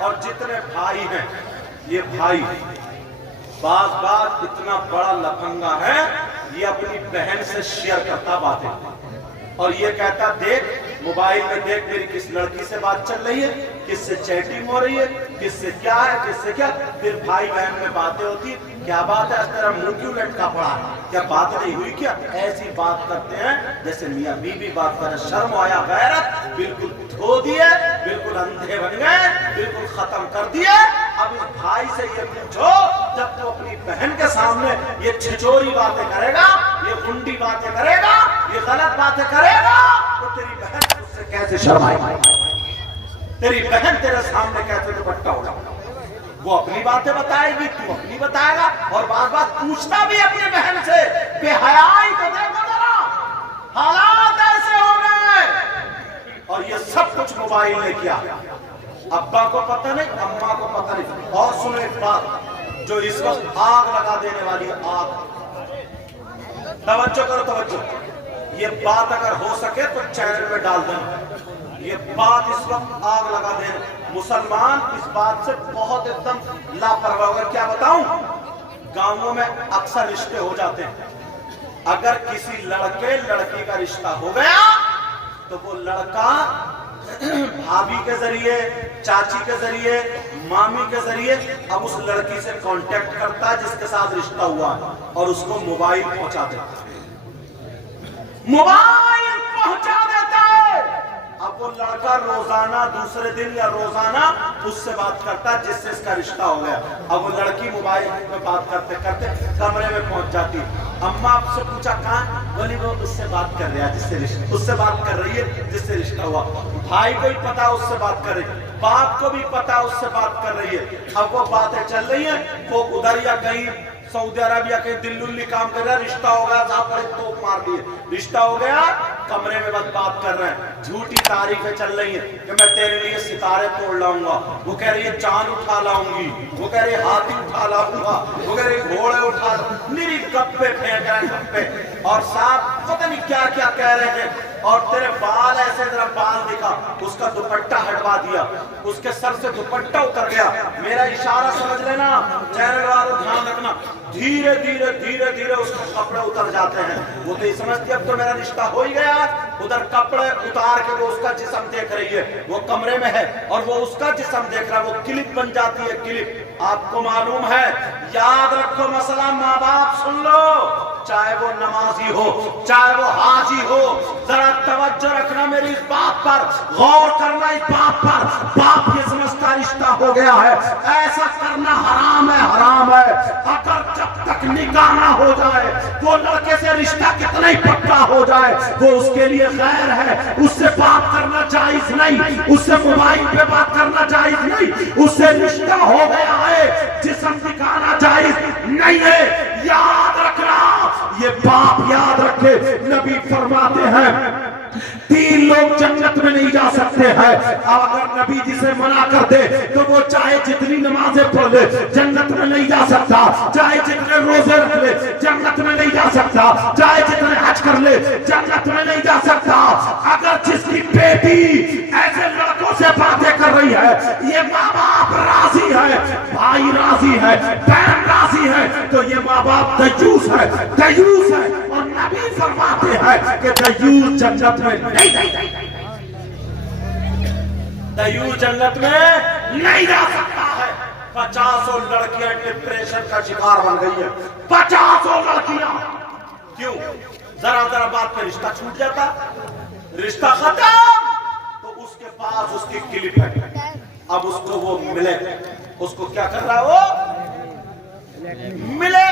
और जितने भाई हैं, ये भाई बात इतना बड़ा लफंगा है, ये अपनी बहन से शेयर करता बातें और ये कहता देख मोबाइल में देख मेरी किस लड़की से बात चल रही है, किससे चैटिंग हो रही है, किससे क्या है, किससे क्या। फिर भाई बहन में बातें होती, क्या बात है, तेरा मुंह क्यों लटका पड़ा है, क्या बात नहीं हुई क्या। ऐसी बात करते हैं जैसे मियां बीवी बात करे। शर्म आया, गैरत बिल्कुल धो दिए, बिल्कुल अंधे बन गए, बिल्कुल खत्म कर दिए। अब इस भाई से ये पूछो, जब तो अपनी बहन के सामने ये छिचोरी बातें करेगा, ये गुंडी बातें करेगा, ये गलत बातें करेगा, तो तेरी बहन उससे कैसे शर्म आएगी, तेरी बहन तेरे सामने कैसे दुपट्टा उठाएगी। वो अपनी बातें बताएगी, तू अपनी बताएगा, और बार बार पूछता भी अपनी बहन से। बेहयाई तो देखो जरा, हालात ऐसे हो गए। और ये सब कुछ मोबाइल ने किया। अब्बा को पता नहीं, अम्मा को पता नहीं। और सुनो एक बात जो इस वक्त आग लगा देने वाली है, आग। तवज्जो करो, तवज्जो। ये बात अगर हो सके तो चैनल में डाल देना। ये बात इस वक्त आग लगा देना। मुसलमान इस बात से बहुत एकदम लापरवाह हो गए। क्या बताऊं, गांवों में अक्सर रिश्ते हो जाते हैं। अगर किसी लड़के लड़की का रिश्ता हो गया तो वो लड़का भाभी के जरिए, चाची के जरिए, मामी के जरिए अब उस लड़की से कांटेक्ट करता है जिसके साथ रिश्ता हुआ है, और उसको मोबाइल पहुंचा देता है, मोबाइल पहुंचा देता है। अब वो लड़का रोजाना दूसरे दिन या रोजाना उससे बात करता है जिससे इसका रिश्ता हो गया। अब वो लड़की मोबाइल में बात करते करते कमरे में पहुंच जाती है। अम्मा आपसे पूछा कहाँ, बोली वो उससे बात कर रहा है जिससे रिश्ता, उससे बात कर रही है जिससे रिश्ता हुआ। भाई को भी पता उससे बात कर रही है, बाप को भी पता उससे बात कर रही है। अब वो बातें चल रही है, वो उधर या कहीं सऊदी अरबिया कहीं दिल्ली काम कर रहा है, रिश्ता हो गया, साहब बड़े तोप मार दिए, रिश्ता हो गया, कमरे में बस बात कर रहे हैं, झूठी तारीफें चल रही हैं कि मैं तेरे लिए सितारे तोड़ लाऊंगा, वो कह रही है चांद उठा लाऊंगी, वो कह रही है हाथी उठा लाऊंगा, वो कह रही है घोड़े उठा, मेरी गप्पे फेंक रहे गप्पे, और साहब पता नहीं क्या क्या कह रहे थे। और तेरे बाल ऐसे, तेरा बाल दिखा, उसका दुपट्टा हटवा दिया, उसके सर से दुपट्टा उतर गया। मेरा इशारा समझ लेना, चैनल वालों ध्यान रखना, धीरे धीरे धीरे धीरे उसके कपड़े उतर जाते हैं। वो तो ये समझती अब तो मेरा रिश्ता हो ही गया। उधर कपड़े उतार के वो उसका जिस्म देख रही है, वो कमरे में है और वो उसका जिस्म देख रहा है, वो क्लिप बन जाती है, क्लिप। आपको मालूम है, याद रखो मसला, माँ बाप सुन लो, चाहे वो नमाजी हो, चाहे वो हाजी हो, जरा तवज्जो रखना मेरी इस बात पर, गौर करना इस बात पर। बाप ये समझता रिश्ता हो गया है, ऐसा करना हराम है, हराम है। अगर जब तक निकाह ना हो जाए, वो लड़के से रिश्ता कितना ही पक्का हो जाए, वो उसके लिए गैर है, उससे बात करना जायज नहीं, उससे मोबाइल पे बात करना जायज नहीं, उससे रिश्ता हो गया है, जिस्म दिखाना जायज नहीं है। याद रखना, ये बाप याद रखे। नबी फरमाते हैं 3 लोग जन्नत में नहीं जा सकते हैं। अगर नबी जिसे मना कर दे तो वो चाहे जितनी नमाजें पढ़ ले जन्नत में नहीं जा सकता, चाहे जितने रोजे रख ले जन्नत में नहीं जा सकता, चाहे जितने हज कर ले जन्नत में नहीं जा सकता। अगर जिसकी बेटी ऐसे लड़कों से बातें कर रही है, ये माँ बाप राजी है, भाई राजी है, बहन राजी है, तो ये माँ बाप दयूस है, दयूस है। और नबी फरमाते हैं कि दयूस जन्नत में दयूस जन्नत में नहीं जा सकता है। 50 लड़कियां डिप्रेशन का शिकार बन गई है, 50 लड़कियां। क्यों? जरा जरा बात पे रिश्ता छूट जाता, रिश्ता खत्म, तो उसके पास उसकी क्लिप है, अब उसको वो मिले, उसको क्या कर रहा है, वो मिले,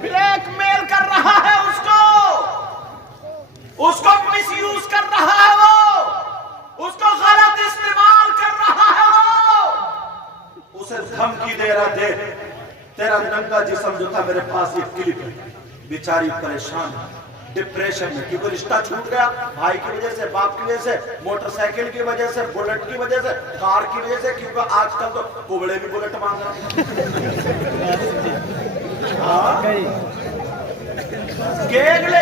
ब्लैकमेल कर रहा है, उसको मिसयूज कर रहा है, वो उसको गलत इस्तेमाल कर रहा है, वो उसे धमकी दे रहा थे, तेरा नंगा जिस्म जो था मेरे पास ये क्लिप है। बेचारी परेशान है, डिप्रेशन में, क्योंकि रिश्ता छूट गया, भाई की वजह से, बाप की वजह से, मोटरसाइकिल की वजह से, बुलेट की वजह से, कार की वजह से, क्योंकि आजकल तो कुबड़े भी बुलेट मांग रहे हैं। गेगले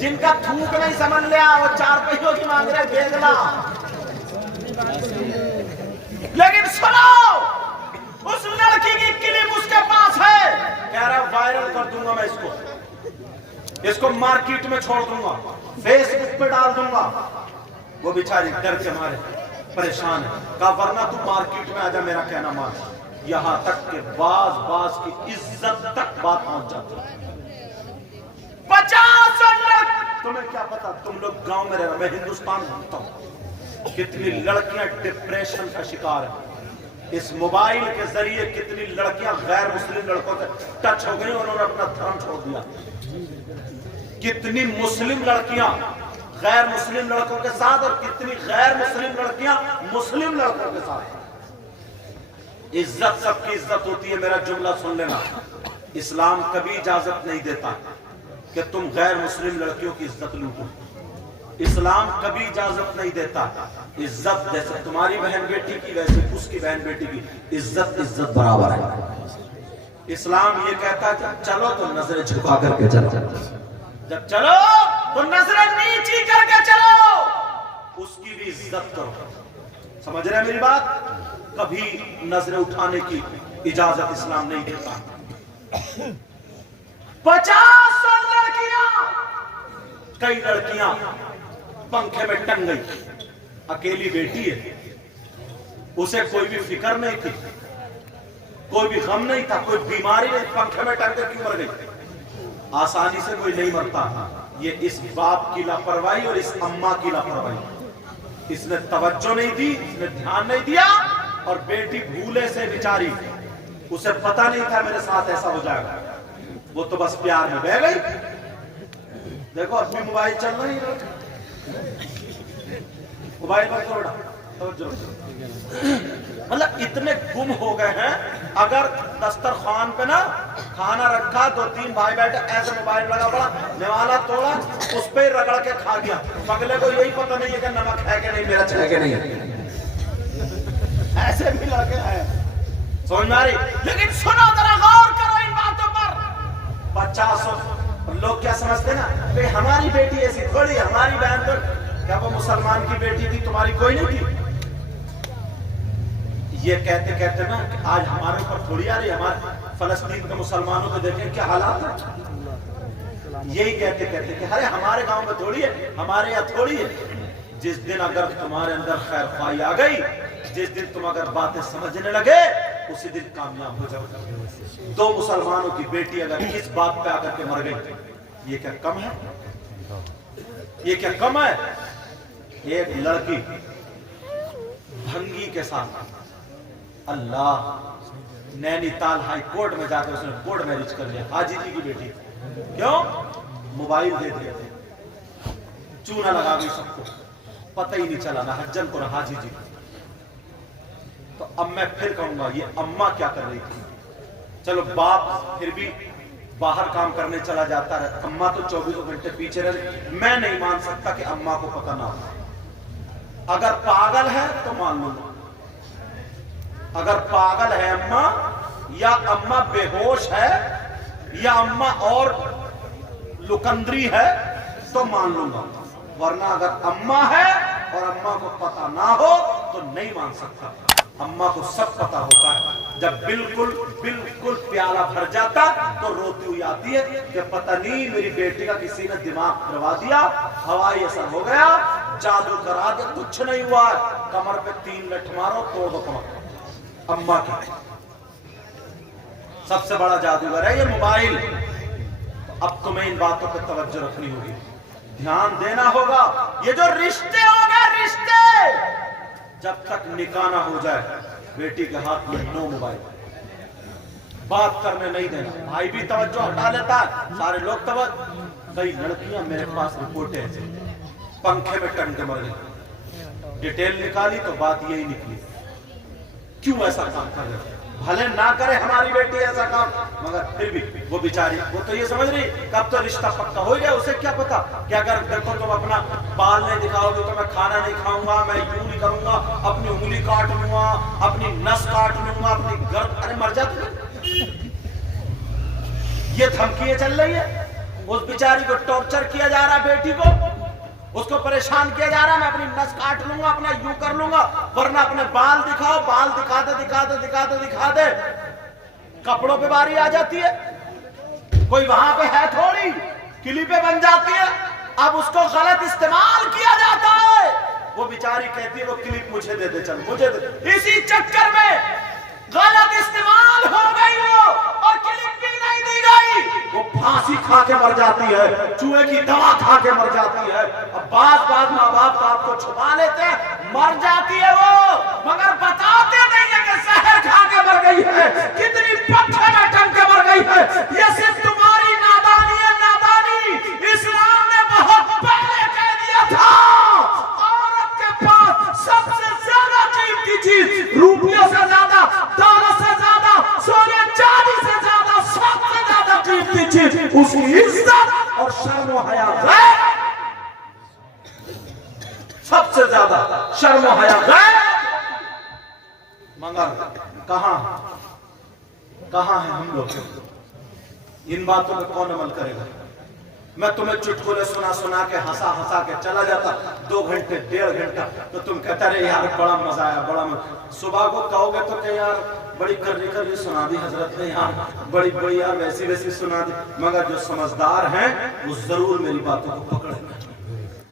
जिनका थूक नहीं समझ लिया, वो 4 पहियों की मांग रहे गेगला। लेकिन सुनो, उस लड़की की क्लिप उसके पास है, कह रहा वायरल कर दूंगा मैं इसको मार्केट में छोड़ दूंगा, फेसबुक पे डाल दूंगा। वो बेचारी डर के मारे परेशान है, कहा वरना तू मार्केट में आजा, मेरा कहना मान। यहां तक के बाज की इज्जत तक बात पहुंच जाती है। 50 लड़क, तुम्हें क्या पता, तुम लोग गांव में रह, मैं हिंदुस्तान घूमता हूं, कितनी लड़कियां डिप्रेशन का शिकार है। इस मोबाइल के जरिए कितनी लड़कियां गैर मुस्लिम लड़कों से टच हो गई, उन्होंने अपना धर्म छोड़ दिया। कितनी मुस्लिम लड़कियां गैर मुस्लिम लड़कों के साथ और कितनी गैर मुस्लिम लड़कियां मुस्लिम लड़कों के साथ। इज्जत सबकी इज्जत होती है। मेरा जुमला सुन लेना, इस्लाम कभी इजाजत नहीं देता कि तुम गैर मुस्लिम लड़कियों की इज्जत लूटो। इस्लाम कभी इजाजत नहीं देता। इज्जत जैसे तुम्हारी बहन बेटी की, वैसे उसकी बहन बेटी की इज्जत बराबर है। इस्लाम ये कहता है चलो तो नजरें झुका करके चलो, जब चलो तो नजरें नीची करके चलो, उसकी भी इज्जत करो। समझ रहे हैं मेरी बात? कभी नजरें उठाने की इजाजत इस्लाम नहीं देता। 50 लड़कियां, कई लड़कियां पंखे में टंग गई। अकेली बेटी है, उसे कोई भी फिक्र नहीं थी, कोई भी गम नहीं था, कोई बीमारी नहीं, पंखे में टंग के क्यों मर गई? आसानी से कोई नहीं मरता। ये इस बाप की लापरवाही और इस अम्मा की लापरवाही। इसने तवज्जो नहीं दी, इसने ध्यान नहीं दिया, और बेटी भूले से बेचारी, उसे पता नहीं था मेरे साथ ऐसा हो जाएगा, वो तो बस प्यार में बह गई। देखो अब भी मोबाइल चल रही है, मोबाइल पर थोड़ा मतलब इतने गुम हो गए हैं। अगर दस्तरखान पे ना खाना रखा, 2-3 भाई बैठे, ऐसे मोबाइल लगा पड़ा, निवाला तोड़ा, उस पे रगड़ के खा गया। अगले को यही पता नहीं है कि नमक है कि नहीं, मेरा है कि नहीं। ऐसे भी लगे हैं, समझ में आ रही? लेकिन सुनो, जरा गौर करो इन बातों पर। 50 लोग क्या समझते ना, भाई हमारी बेटी ऐसी थोड़ी, हमारी बहन तो, क्या वो मुसलमान की बेटी थी, तुम्हारी कोई नहीं थी? ये कहते कहते ना आज हमारे ऊपर थोड़ी आ रही, हमारे फलस्तीन के मुसलमानों को देखें क्या हालात है। यही कहते कहते कि अरे हमारे गांव में थोड़ी है, हमारे यहाँ थोड़ी है। जिस दिन अगर तुम्हारे अंदर खैर ख्वाही आ गई, जिस दिन तुम अगर बातें समझने लगे, उसी दिन कामयाब हो जाओ। 2 मुसलमानों की बेटी अगर इस बात पे आकर के मर गई, ये क्या कम है? ये क्या कम है? एक लड़की भंगी के साथ, अल्लाह, नैनीताल हाई कोर्ट में जाकर उसने कोर्ट मैरिज कर लिया, हाजी जी की बेटी। क्यों? मोबाइल दे दिए थे, चूना लगा गई सबको, पता ही नहीं चला ना हज्जन को ना हाजी जी को। तो अब मैं फिर कहूंगा ये अम्मा क्या कर रही थी? चलो बाप फिर भी बाहर काम करने चला जाता है, अम्मा तो 24 घंटे पीछे रह। मैं नहीं मान सकता कि अम्मा को पता ना हो। अगर पागल है तो मान लूंगा, अगर पागल है अम्मा, या अम्मा बेहोश है, या अम्मा और लुकंदरी है, तो मान लूंगा। वरना अगर अम्मा है और अम्मा को पता ना हो तो नहीं मान सकता। अम्मा को सब पता होता है। जब बिल्कुल बिल्कुल प्याला भर जाता तो रोती हुई आती है कि पता नहीं मेरी बेटी का किसी ने दिमाग करवा दिया, हवाई असर हो गया, जादू करा दे, कुछ नहीं हुआ, कमर पे 3 लठ मारो, तोड़ दो कमर। अम्मा की सबसे बड़ा जादूगर है ये मोबाइल। तो अब तुम्हें इन बातों पर तवज्जो रखनी होगी, ध्यान देना होगा। ये जो रिश्ते हो गए, रिश्ते जब तक निकाह ना हो जाए, बेटी के हाथ में नो मोबाइल, बात करने नहीं देना। भाई भी तवज्जो हटा लेता है, सारे लोग तवज्जो। कई लड़कियां मेरे पास रिपोर्टें पंखे में टंग के मर गई, डिटेल निकाली तो बात यही निकली। क्यों ऐसा काम कर रहे? भले ना करे हमारी बेटी ऐसा काम, मगर फिर भी वो बेचारी, वो तो ये समझ रही कब तो रिश्ता पक्का हो गया, उसे क्या पता कि अगर देखो तुम अपना बाल नहीं दिखाओगे तो मैं खाना नहीं खाऊंगा, मैं यूं नहीं करूंगा, अपनी उंगली काट लूंगा, अपनी नस काट लूंगा, अपनी गर्द। अरे मर जाते। ये धमकियां चल रही है, उस बेचारी को टॉर्चर किया जा रहा है, बेटी को। उसको परेशान किया जा रहा है, मैं अपनी नस काट लूंगा, अपना यूं कर लूंगा, वरना अपने बाल दिखाओ, बाल दिखाते दिखाते दिखाते दिखाते कपड़ों पे बारी आ जाती है, कोई वहां पे है थोड़ी, क्लिपें बन जाती है, अब उसको गलत इस्तेमाल किया जाता है। वो बेचारी कहती है वो क्लिप मुझे दे दे, चल मुझे दे, इसी चक्कर में गलत इस्तेमाल हो गई वो, और क्लिप भी नहीं दी गई, वो फांसी खा के मर जाती है, चूहे की दवा खा के मर जाती है। अब बात माँ बाप को छुपा लेते हैं, मर जाती है वो, मगर बताते नहीं है कि जहर खा के मर गई है, कितनी पत्थर में टंग के मर गई है। ये सिर्फ तुम्हारी नादानी है, नादानी। इस्लाम ने बहुत पहले कह दिया था, औरत के पास सबसे ज्यादा कीमती चीज, रुपयों से ज्यादा, दौलत से ज्यादा, सोने चांदी से ज्यादा, सबसे ज्यादा कीमती चीज उसकी इज्जत और शर्म और हया है। सबसे ज्यादा शर्म और हया है। मगर कहां है हम लोग? इन बातों में कौन अमल करेगा? मैं तुम्हें चुटकुले सुना के हंसा के चला जाता 2 घंटे 1.5 घंटा, तो तुम कहते रहे यार बड़ा मजा आया, बड़ा मजा। सुबह को कहोगे तो क्या यार बड़ी कर्री सुना दी हजरत ने, यार बड़ी यार वैसी सुना दी। मगर जो समझदार हैं वो जरूर मेरी बातों को पकड़ेंगे।